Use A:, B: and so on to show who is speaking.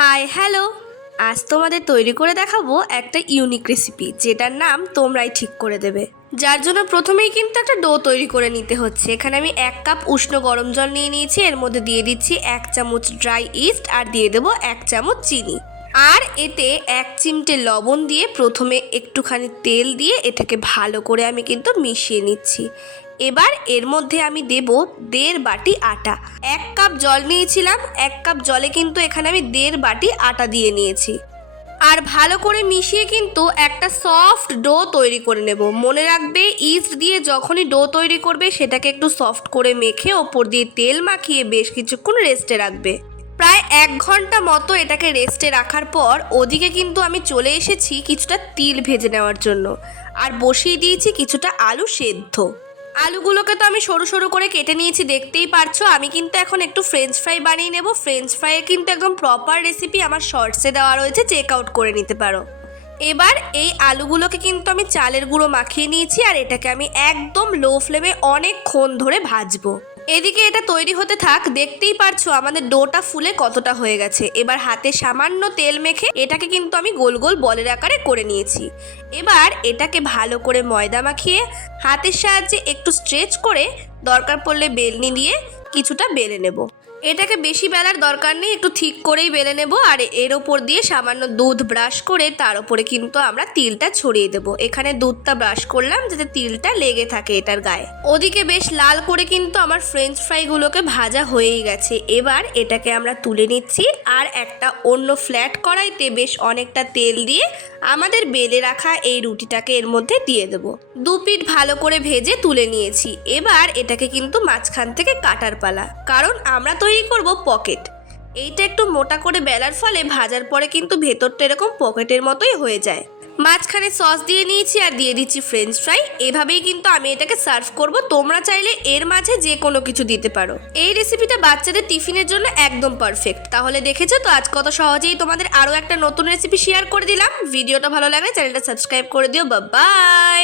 A: Hi hello আজ তোমাদের তৈরি করে দেখাবো একটা ইউনিক রেসিপি যেটার নাম তোমরাই ঠিক করে দেবে। যার জন্য প্রথমেই কিন্তু একটা ডো তৈরি করে নিতে হচ্ছে। এখানে আমি এক কাপ উষ্ণ গরম জল নিয়ে নিয়েছি। এর মধ্যে দিয়ে দিচ্ছি এক চামচ ড্রাই ইস্ট আর দিয়ে দেবো এক চামচ চিনি। আর এতে এক চিমটে লবণ দিয়ে প্রথমে একটুখানি তেল দিয়ে এটাকে ভালো করে আমি কিন্তু মিশিয়ে নিচ্ছি। এবার এর মধ্যে আমি দেব দেড় বাটি আটা। এক কাপ জল নিয়েছিলাম, এক কাপ জলে কিন্তু এখানে আমি দেড় বাটি আটা দিয়ে নিয়েছি। আর ভালো করে মিশিয়ে কিন্তু একটা সফট ডো তৈরি করে নেব। মনে রাখবে, ইস্ট দিয়ে যখনই ডো তৈরি করবে, সেটাকে একটু সফট করে মেখে ওপর দিয়ে তেল মাখিয়ে বেশ কিছুক্ষণ রেস্টে রাখবে। প্রায় এক ঘণ্টা মতো এটাকে রেস্টে রাখার পর ওদিকে কিন্তু আমি চলে এসেছি কিছুটা তিল ভেজে নেওয়ার জন্য। আর বসিয়ে দিয়েছি কিছুটা আলু সেদ্ধ। আলুগুলোকে তো আমি সরু সরু করে কেটে নিয়েছি, দেখতেই পারছ। আমি কিন্তু এখন একটু ফ্রেঞ্চ ফ্রাই বানিয়ে নেব। ফ্রেঞ্চ ফ্রাইয়ের কিন্তু একদম প্রপার রেসিপি আমার শর্টসে দেওয়া রয়েছে চেক আউট করে নিতে পারো। এবার এই আলুগুলোকে কিন্তু আমি চালের গুঁড়ো মাখিয়ে নিয়েছি, আর এটাকে আমি একদম লো ফ্লেমে অনেকক্ষণ ধরে ভাজবো। এদিকে এটা তৈরি হতে থাক, দেখতেই পারছ আমাদের ডোটা ফুলে কতটা হয়ে গেছে। এবার হাতে সামান্য তেল মেখে এটাকে কিন্তু আমি গোল গোল বলের আকারে করে নিয়েছি। এবার এটাকে ভালো করে ময়দা মাখিয়ে, হাতের সাহায্যে একটু স্ট্রেচ করে দরকার পড়লে বেলনি দিয়ে কিছুটা বেলে নেব। এটাকে বেশি বেলার দরকার নেই, একটু ঠিক করেই বেলে নেব আর এর ওপর দিয়ে সামান্য দুধ ব্রাশ করে তার উপরে কিন্তু আমরা তিলটা ছড়িয়ে দেব। এখানে দুধটা ব্রাশ করলাম যাতে তিলটা লেগে থাকে এটার গায়ে। ওদিকে বেশ লাল করে কিন্তু আমার ফ্রেঞ্চ ফ্রাইগুলোকে ভাজা হয়েই গেছে। এবার এটাকে আমরা তুলে নিচ্ছি আর একটা অন্য ফ্ল্যাট কড়াইতে বেশ অনেকটা তেল দিয়ে আমাদের বেলে রাখা এই রুটিটাকে এর মধ্যে দিয়ে দেব। দু পিঠ ভালো করে ভেজে তুলে নিয়েছি। এবার এটাকে কিন্তু মাঝখান থেকে কাটার পালা। কারণ আমরা তৈরি করব পকেট। এইটা একটু মোটা করে বেলার ফলে ভাজার পরে কিন্তু ভেতরটা এরকম পকেটের মতোই হয়ে যায়। মাঝখানে সস দিয়ে নিয়েছি আর দিয়ে দিচ্ছি ফ্রেঞ্চ ফ্রাই এভাবেই কিন্তু আমি এটাকে সার্ভ করব। তোমরা চাইলে এর মাঝে যে কোনো কিছু দিতে পারো। এই রেসিপিটা বাচ্চাদের টিফিনের জন্য একদম পারফেক্ট তাহলে দেখেছ তো আজ কত সহজেই তোমাদের আরও একটা নতুন রেসিপি শেয়ার করে দিলাম। ভিডিওটা ভালো লাগলে চ্যানেলটা সাবস্ক্রাইব করে দিও। বা বাই